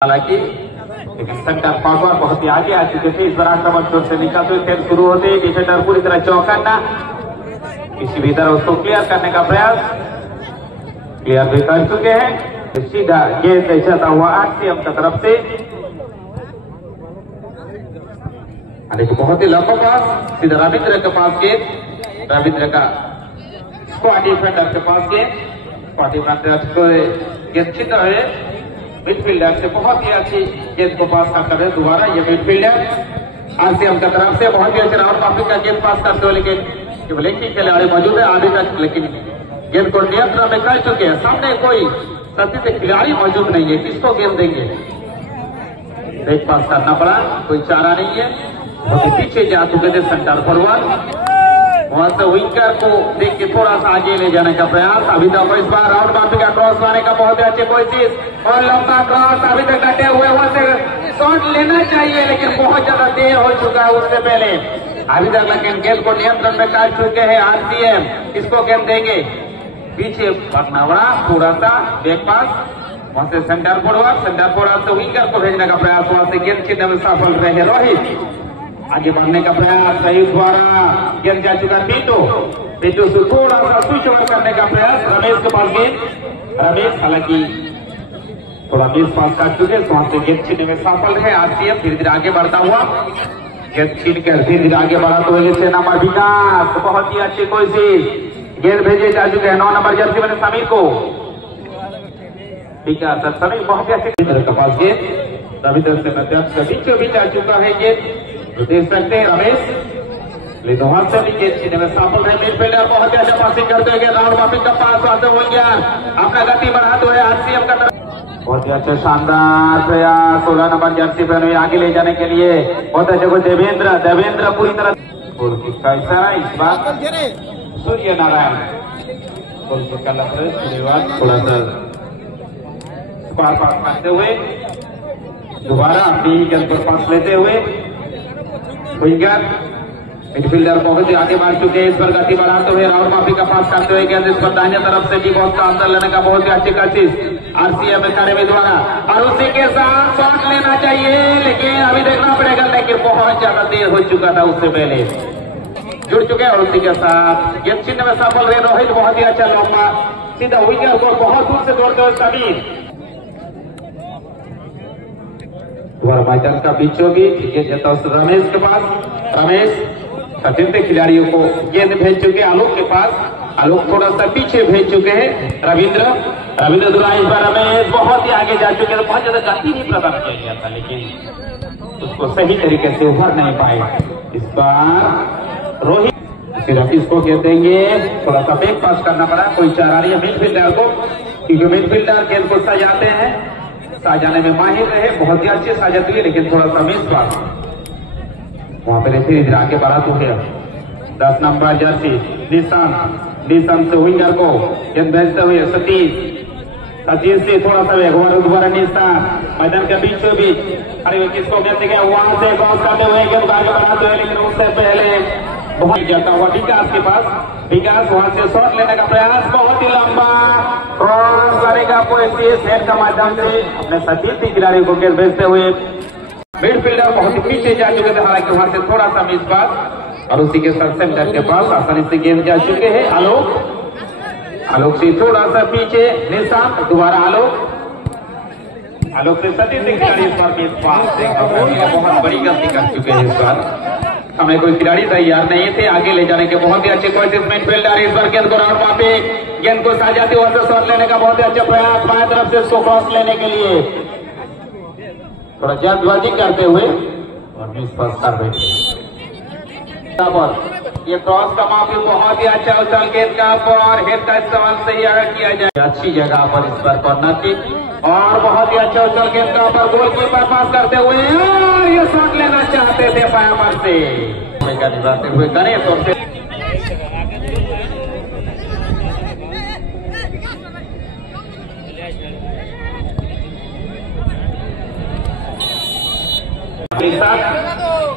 हालांकि centre forward बहुत ही आगे आ चुके थे। इस बार आक्रमण जोर से निकलते हुए खेल शुरू होते ही डिफेंडर पूरी तरह चौकन्ना, किसी भी तरह उसको क्लियर करने का प्रयास, क्लियर भी कर चुके हैं। सीधा गेंद जाता हुआ आरसीएम की तरफ से, बहुत ही लंबा पास सीधा रविंद्र के पास गेंद, रविंद्र का स्क्वाड डिफेंडर के पास गेंद, स्क्वाड डिफेंडर को गेंद छिन्न हुए मिडफील्डर से बहुत ही अच्छी गेंद को पास कर रहे। दोबारा ये मिडफील्डर आरसीएम की तरफ से बहुत ही अच्छे राहुल काफी का गेंद पास करते हुए, लेकिन केवल एक ही खिलाड़ी मौजूद है आगे तक, लेकिन गेंद को नियंत्रण में कर चुके हैं। सामने कोई सतीश खिलाड़ी मौजूद नहीं है, किसको गेंद देंगे? एक पास करना पड़ा, कोई चारा नहीं है। पीछे जा चुके थे सेंटर फॉरवर्ड, वहां से विंगर को देख के थोड़ा सा आगे ले जाने का प्रयास। अभी तक इस बार राउंड बापी का क्रॉस लाने का बहुत ही अच्छी कोशिश और लंबा क्रॉस अभी तक कटे हुए, वहां से शॉट लेना चाहिए लेकिन बहुत ज्यादा देर हो चुका है उससे पहले। अभी तक लेकिन गेंद को नियंत्रण में कर चुके हैं आरसीएम, इसको गेंद देंगे। पीछे पकना बड़ा थोड़ा सा बैक पास, वहां से सेंटर फॉरवर्ड से विंगर को भेजने का प्रयास, वहां से गेंद छीनने में सफल रहे रोहित। आगे बढ़ने का प्रयास सहीद द्वारा गेंद जा चुका पीटू से थोड़ा सा स्विच ओवर करने का प्रयास, रमेश के पास गेंद, रमेश हालांकि थोड़ा मिस पास कर चुके, वहां से गेंद छीनने में सफल है आरसीएम। धीरे धीरे आगे बढ़ता हुआ गेंद छीन कर धीरे धीरे आगे बढ़ा तो सेना नंबर विकास, बहुत ही अच्छी कोशिश, गेंद भेजे जा चुके हैं 9 नंबर जर्सी में समीर को। ठीक है सर, समीर बहुत ही अच्छी के पास गेंद, रविंद्र से बीचों बीच आ चुका है गेंद, देख सकते हैं रमेश, लेकिन वहां से भी गेंद छीनने में सफल है मिडफील्डर। बहुत ही अच्छा पासिंग करते हुए राउंड वापिस का पास आते हुए अपना गति बढ़ाते हुए आरसीएम का बहुत ही अच्छा शानदार प्रयास 16 नंबर जर्सी पहने आगे ले जाने के लिए। बहुत अच्छा को देवेंद्र पूरी तरह गोल किक का इशारा, इस बार सूर्य नारायण गोल किक का लक्ष्य थोड़ा सा पास करते हुए दोबारा अपनी गेंद पर पास लेते हुए विंगर मिडफील्डर बहुत ही आगे बढ़ चुके हैं। इस पर गति बढ़ाते हुए राहुल माफी का पास करते हुए गेंद इस पर दाहिने तरफ से डी बॉक्स का अंदर लेने का बहुत ही अच्छी कोशिश आरसीएम अकेडमी द्वारा, और उसी के साथ शॉट लेना चाहिए लेकिन अभी देखना पड़ेगा, लेकिन बहुत ज्यादा देर हो चुका था उससे पहले जुड़ चुके हैं। और उसी के साथ गेंद छीनने में सफल रहे रोहित, बहुत ही अच्छा लंबा सीधा विंगर को बहुत दूर से दौड़ते हुए समीर मैदान का बीचों बीच गेंद जाता है रमेश के पास, रमेश सचिन खिलाड़ियों को गेंद भेज चुके आलोक के पास, आलोक थोड़ा सा पीछे भेज चुके हैं रविंद्र दुरा। इस बार रमेश बहुत ही आगे जा चुके हैं, बहुत ज्यादा गति नहीं प्रदान किया गया था लेकिन उसको सही तरीके से उभर नहीं पाए। इस बार रोहित रफीज को गेंद देंगे, थोड़ा सा बैक पास करना पड़ा, कोई चारा नहीं है मिडफील्डर को, क्योंकि मिडफील्डर गेंद को सजाते हैं, साजाने में माहिर रहे, बहुत ही अच्छे साजत हुए लेकिन थोड़ा सा मिस पास, वहां पर धीरे धीरे आगे बढ़ा तो गया 10 नंबर जर्सी निशान से विंगर को गेंद भेजते हुए सतीश से थोड़ा सा दोबारा निशान मैदान के बीचों बीच, अरे किसको गेंद देंगे, वहां से क्रॉस करते हुए गेंद आगे बढ़ाते हुए, लेकिन उससे पहले बहुत जाता हुआ विकास के पास, विकास वहां से शॉट लेने का प्रयास, बहुत ही लंबा क्रॉस करेगा कोशिश हेड का माध्यम से अपने सतीश खिलाड़ी को गेंद भेजते हुए मिडफील्डर बहुत ही पीछे जा चुके थे, हालांकि वहां से थोड़ा सा मिस पास, और उसी के साथ सेंटर के पास आसानी से गेंद जा चुके हैं आलोक से थोड़ा सा पीछे निशान, दोबारा आलोक से सतीश खिलाड़ी इस बार मिस पास बहुत बड़ी गलती कर चुके हैं। इस बार हमें कोई खिलाड़ी तैयार नहीं थे आगे ले जाने के, बहुत ही अच्छे कोशिश मिडफील्डर इस बार गेंद को राउंड वापे गेंद को साजाते हुए शॉट लेने का बहुत ही अच्छा प्रयास, बाएं तरफ से उसको क्रॉस लेने के लिए थोड़ा जल्दबाजी करते हुए और मिस पास कर रहे। ये क्रॉस का माफी बहुत ही अच्छा उछल गेंद का और हेड का इस्तेमाल सही किया जाए, अच्छी जगह पर इस पर करना थी, और बहुत ही अच्छा उछल गेंद का पर गोलकीपर पास करते हुए और ये शॉट लेना चाहते थे पाया पर से हुए गणेश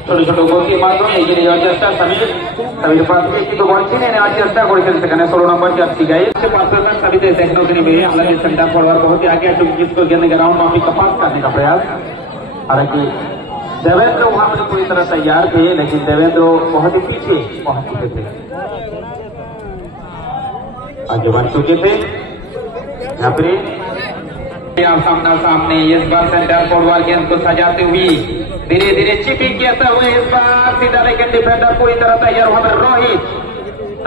और ছোট ছোট গতির মাধ্যমে এগিয়ে নিয়ে যাওয়ার চেষ্টা সাবির পাশ থেকে কিন্তু বল ছিনে নেওয়ার চেষ্টা করেছেন সেখানে 16 নম্বর জার্সি गाइस से पास करना सभी से देखने के लिए हालांकि सेंटर फॉरवर्ड बहुत ही आगे है जिसको गेंद ग्राउंड में का पास करने का प्रयास हालांकि देवेंद्र वहां पर पूरी तरह तैयार थे लेकिन देवेंद्र बहुत ही पीछे पहुंच चुके थे आगे बढ़ चुके थे यहाँ पर सामना सामने इस बार सेंटर फॉरवर्ड गेंद को सजाते हुए धीरे धीरे चिपिंग किया हुए इस बार सीधा लेकिन डिफेंडर पूरी तरह तैयार वहां पर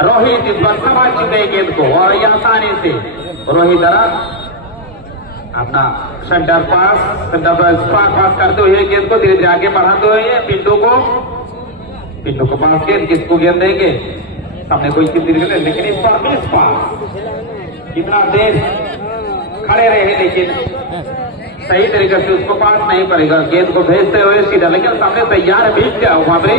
रोहित इस बार समझ चुके हैं गेंद को और ये आसानी से रोहित द्वारा अपना सेंटर पास करते हुए गेंद को धीरे धीरे आगे बढ़ाते हुए पिंटू को पास गेंद किसको गेंद देंगे सामने कोई लेकिन इस बार मिस पास कितना देर खड़े रहे लेकिन सही तरीके से उसको पास नहीं पड़ेगा गेंद को भेजते हुए सीधा लेकिन सामने तैयार विक्टर वहां पर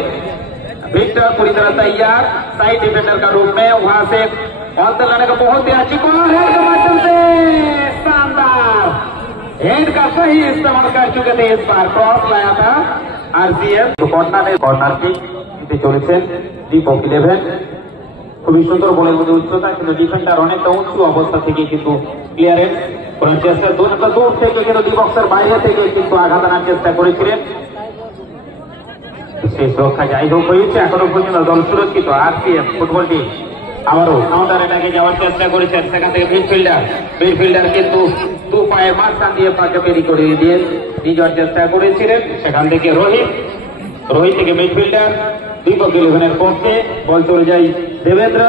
विक्टर पूरी तरह तैयार साइड डिफेंडर का रूप में वहां से बॉल लगाने का बहुत ही अच्छी बॉल हेड के माध्यम से शानदार हेड का सही इस्तेमाल कर चुके थे इस बार क्रॉस लाया था आरसीएफ कॉर्नर किक চলেছেন দীপক 11 খুবই সুন্দর বলের মধ্যে উচ্চতা কিন্তু ডিফেন্ডার অনেকটা উঁচু অবস্থা থেকে কিন্তু ক্লিয়ারেন্স করার চেষ্টা দূর থেকে কিন্তু ডিবক্সের বাইরে থেকে কিন্তু আঘাত আনার চেষ্টা করেছিলেন শেষ রক্ষা যাই হোক হয়েছে এখনো পর্যন্ত দল সুরক্ষিত আরসিএফ ফুটবল টিম আবারও কাউন্টার অ্যাটাকে যাওয়ার চেষ্টা করেছেন সেখান থেকে মিডফিল্ডার কিন্তু দু পায়ে মাঝখান দিয়ে পাকে বেরি করে দিয়ে যাওয়ার চেষ্টা করেছিলেন সেখান থেকে রোহিত থেকে মিডফিল্ডার দীপক 11 এর পক্ষে বল চলে যায় দেবেন্দ্র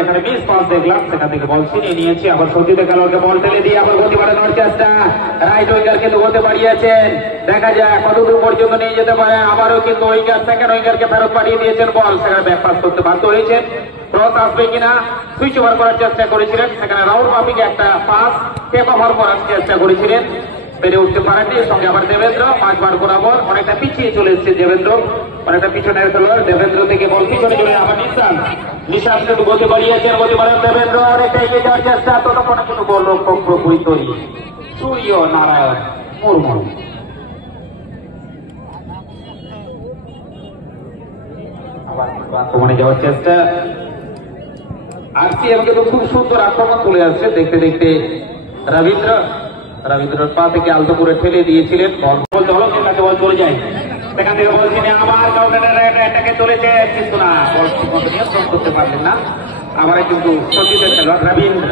এখানে মিস পাস দেখলাম সেখান থেকে বল ছিনিয়ে নিয়েছে আবার সতীতে খেলোয়াড়কে বল ঠেলে দিয়ে আবার গতি বাড়ানোর চেষ্টা রাইট উইঙ্গার কিন্তু গতি বাড়িয়েছেন দেখা যায় কতদূর পর্যন্ত নিয়ে যেতে পারে আবারও কিন্তু সেকেন্ড উইঙ্গারকে ফেরত পাঠিয়ে দিয়েছেন বল সেখানে ব্যাক পাস করতে বাধ্য হয়েছেন ক্রস আসবে কিনা সুইচ ওভার করার চেষ্টা করেছিলেন সেখানে রাহুল মাফিকে একটা পাস টেক ওভার করার চেষ্টা করেছিলেন পেরে উঠতে পারেননি সঙ্গে আবার দেবেন্দ্র পাঁচবার বরাবর অনেকটা পিছিয়ে চলে এসছে দেবেন্দ্র অনেকটা পিছনের খেলোয়াড় দেবেন্দ্র থেকে বল পিছনে চলে আবার নিশান কিন্তু গতি বাড়িয়েছেন গতি বাড়ান দেবেন্দ্র অনেকটা এগিয়ে যাওয়ার চেষ্টা ততক্ষণে কিন্তু গোল রক্ষক পুরোপুরি তৈরি সূর্য নারায়ণ মুর্মু আবার আক্রমণে যাওয়ার চেষ্টা আরসিএফ কিন্তু খুব সুন্দর আক্রমণ চলে আসছে দেখতে দেখতে রবীন্দ্রর পা থেকে আলতো করে ঠেলে দিয়েছিলেন বল ঝলকের কাছে বল চলে যায় সেখান থেকে বল ছিনে আবার কাউন্টারটাকে চলেছে কিন্তু না বল ঠিকমতো নিয়ন্ত্রণ করতে পারলেন না আবার কিন্তু সতীশের খেলোয়াড় রবীন্দ্র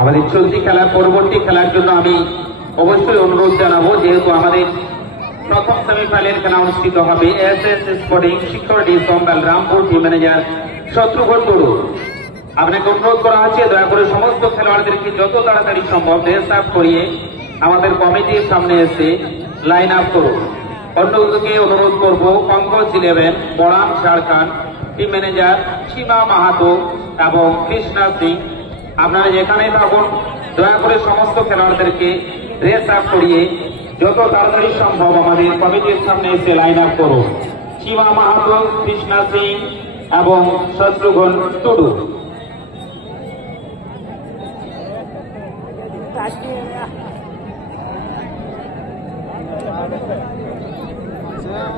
আমাদের চলতি খেলার পরবর্তী খেলার জন্য আমি অবশ্যই অনুরোধ জানাবো যেহেতু আমাদের প্রথম সেমিফাইনাল খেলা অনুষ্ঠিত হবে SS sporting security Sambhal Rampur team manager Shatrughna Tudu আপনাকে অনুরোধ করা আছে দয়া করে সমস্ত খেলোয়াড়দেরকে যত তাড়াতাড়ি সম্ভব ড্রেস আপ করিয়ে আমাদের কমিটির সামনে এসে লাইন আপ করুন অন্যদিকে অনুরোধ করব পঙ্কজ 11 বড়াম ঝাড়খণ্ড টিম ম্যানেজার সীমা মাহাতো এবং কৃষ্ণা সিং আপনারা যেখানেই থাকুন দয়া করে সমস্ত খেলোয়াড়দেরকে ড্রেস আপ করিয়ে যত তাড়াতাড়ি সম্ভব আমাদের কমিটির সামনে এসে লাইন আপ করুন সীমা মাহাতো কৃষ্ণা সিং এবং শত্রুঘ্ন টুডু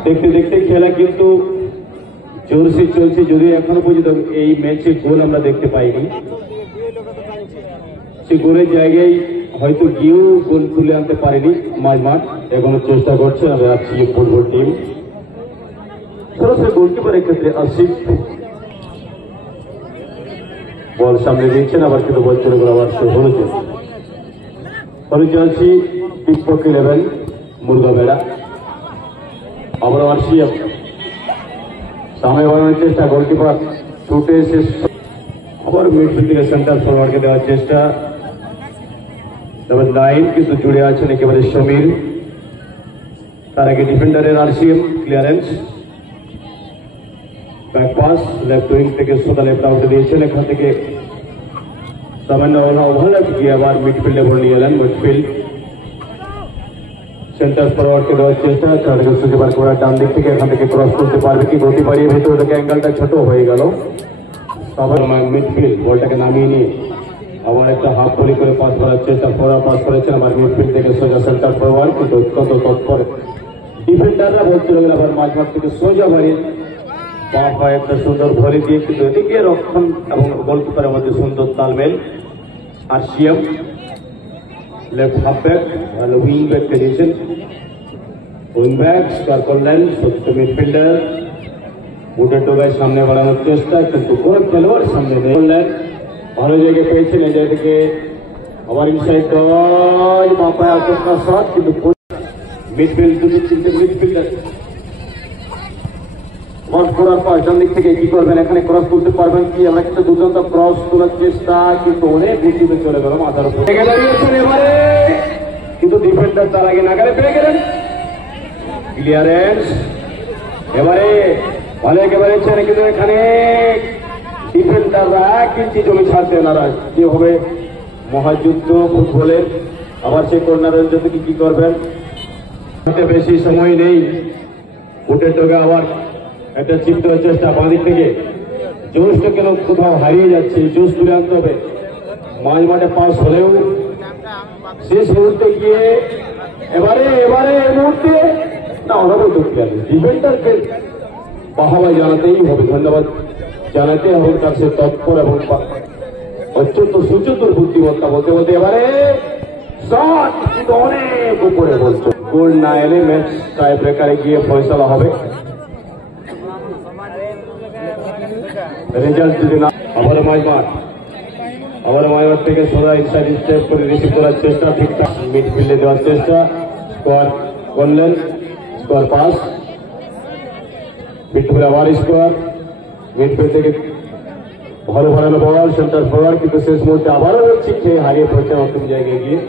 দেখতে দেখতে খেলা কিন্তু জোরসে চলছে যদিও এখনো পর্যন্ত এই ম্যাচে গোল আমরা দেখতে পাইনি সে গোলের জায়গায় হয়তো গিয়েও গোল তুলে আনতে পারেনি মাঝমাঠ এখনো চেষ্টা করছে রাজশাহী ফুটবল টিম সরাসরি গোলকিপারের ক্ষেত্রে আসিফ বল সামনে দিচ্ছেন আবার কিন্তু বল চলে গেল আবার শুরু হয়েছে পরিচয় আছি পিকপক 11 মুরগাবেড়া। আবার আরসিএম সামনে বাড়ানোর চেষ্টা, গোলকিপার ছুটে এসে আবার মিডফিল্ড থেকে সেন্টার ফরওয়ার্ডকে দেওয়ার চেষ্টা। নাম্বার 9 কিন্তু জুড়ে আছেন একেবারে সমীর। তার আগে ডিফেন্ডারের RCM clearance, back pass left wing থেকে সোজা লেফট আউটে দিয়েছেন। এখান থেকে সামান্য ওভারল্যাপ গিয়ে আবার মিডফিল্ডে বল নিয়ে এলেন। মিডফিল্ড সেন্টার ফরওয়ার্ডকে দেওয়ার চেষ্টা, তাদেরকে সুযোগ করার ডান দিক থেকে এখান থেকে ক্রস করতে পারবে কি, গতি বাড়িয়ে ভেতরে থেকে অ্যাঙ্গেলটা ছোট হয়ে গেল। আবার মিডফিল্ড বলটাকে নামিয়ে নিয়ে আবার একটা হাফ ভলি করে পাস করার চেষ্টা, ফরওয়ার্ড পাস করেছেন। আবার মিডফিল্ড থেকে সোজা সেন্টার ফরওয়ার্ড, কিন্তু অত্যন্ত তৎপর ডিফেন্ডাররা বল চলে গেল। আবার মাঝমাঠ থেকে সোজা বাড়িয়ে বাঁ পায়ে একটা সুন্দর ভলি দিয়ে, কিন্তু এদিকে রক্ষণ এবং গোলকিপারের মধ্যে সুন্দর তালমেল। আরসিএম লেফট হাফ ব্যাক, ভালো উইং ব্যাককে দিয়েছেন। উইং ব্যাক স্কোর করলেন সত্য মিডফিল্ডার, বুটের টোগায় সামনে বাড়ানোর চেষ্টা, কিন্তু কোন খেলোয়াড় সামনে করলেন। ভালো জায়গায় পেয়েছেন এই জায়গা থেকে। আবার ইনসাইড বাঁ পায়ে আচমকা শট, কিন্তু মিডফিল্ড দুটি তিনটে মিডফিল্ডার করার পর ডান দিক থেকে কি করবেন, এখানে ক্রস করতে পারবেন কি? আমরা কিন্তু দুর্দান্ত ক্রস তোলার চেষ্টা, কিন্তু অনেক গতিতে চলে গেল মাথার উপর দাঁড়িয়েছেন এবারে, কিন্তু ডিফেন্ডার তার আগে নাগালে পেয়ে গেলেন। ক্লিয়ারেন্স এবারে ভালো একেবারে, কিন্তু এখানে ডিফেন্ডাররা 1 ইঞ্চি জমি ছাড়তে নারাজ। কি হবে মহাযুদ্ধ ফুটবলের। আবার সেই কর্নারের জন্য কি করবেন, বেশি সময় নেই। বুটের টোকে আবার একটা চিপতে চেষ্টা বাঁ দিক থেকে, জোশটা কেন কোথাও হারিয়ে যাচ্ছে, জোশ তুলে আনতে হবে। মাঝ মাঠে পাস হলেও শেষ মুহূর্তে গিয়ে এবারে এই মুহূর্তে না অনবদ্য ডিফেন্ডারকে বাহাবাই জানাতেই হবে, ধন্যবাদ জানাতে হবে তার সে তৎপর এবং অত্যন্ত সুচতুর বুদ্ধিমত্তা। বলতে বলতে এবারে শট, কিন্তু অনেক উপরে বলছে। গোল না এলে ম্যাচ টাই ব্রেকারে গিয়ে ফয়সালা হবে। রেজাল্ট যদি না, আবার মাঝমাঠ থেকে সোজা ইনসাইড স্টেপ করে রিসিভ করার চেষ্টা, ঠিকঠাক মিডফিল্ডে দেওয়ার চেষ্টা, স্কোয়ার করলেন। স্কোয়ার পাস, মিডফিল্ড আবার স্কোয়ার, মিডফিল্ড থেকে ভালো ভালো বল সেন্টার ফরওয়ার্ড, কিন্তু শেষ মুহূর্তে আবারও ঠিক হারিয়ে পড়ছে নতুন জায়গায় গিয়ে।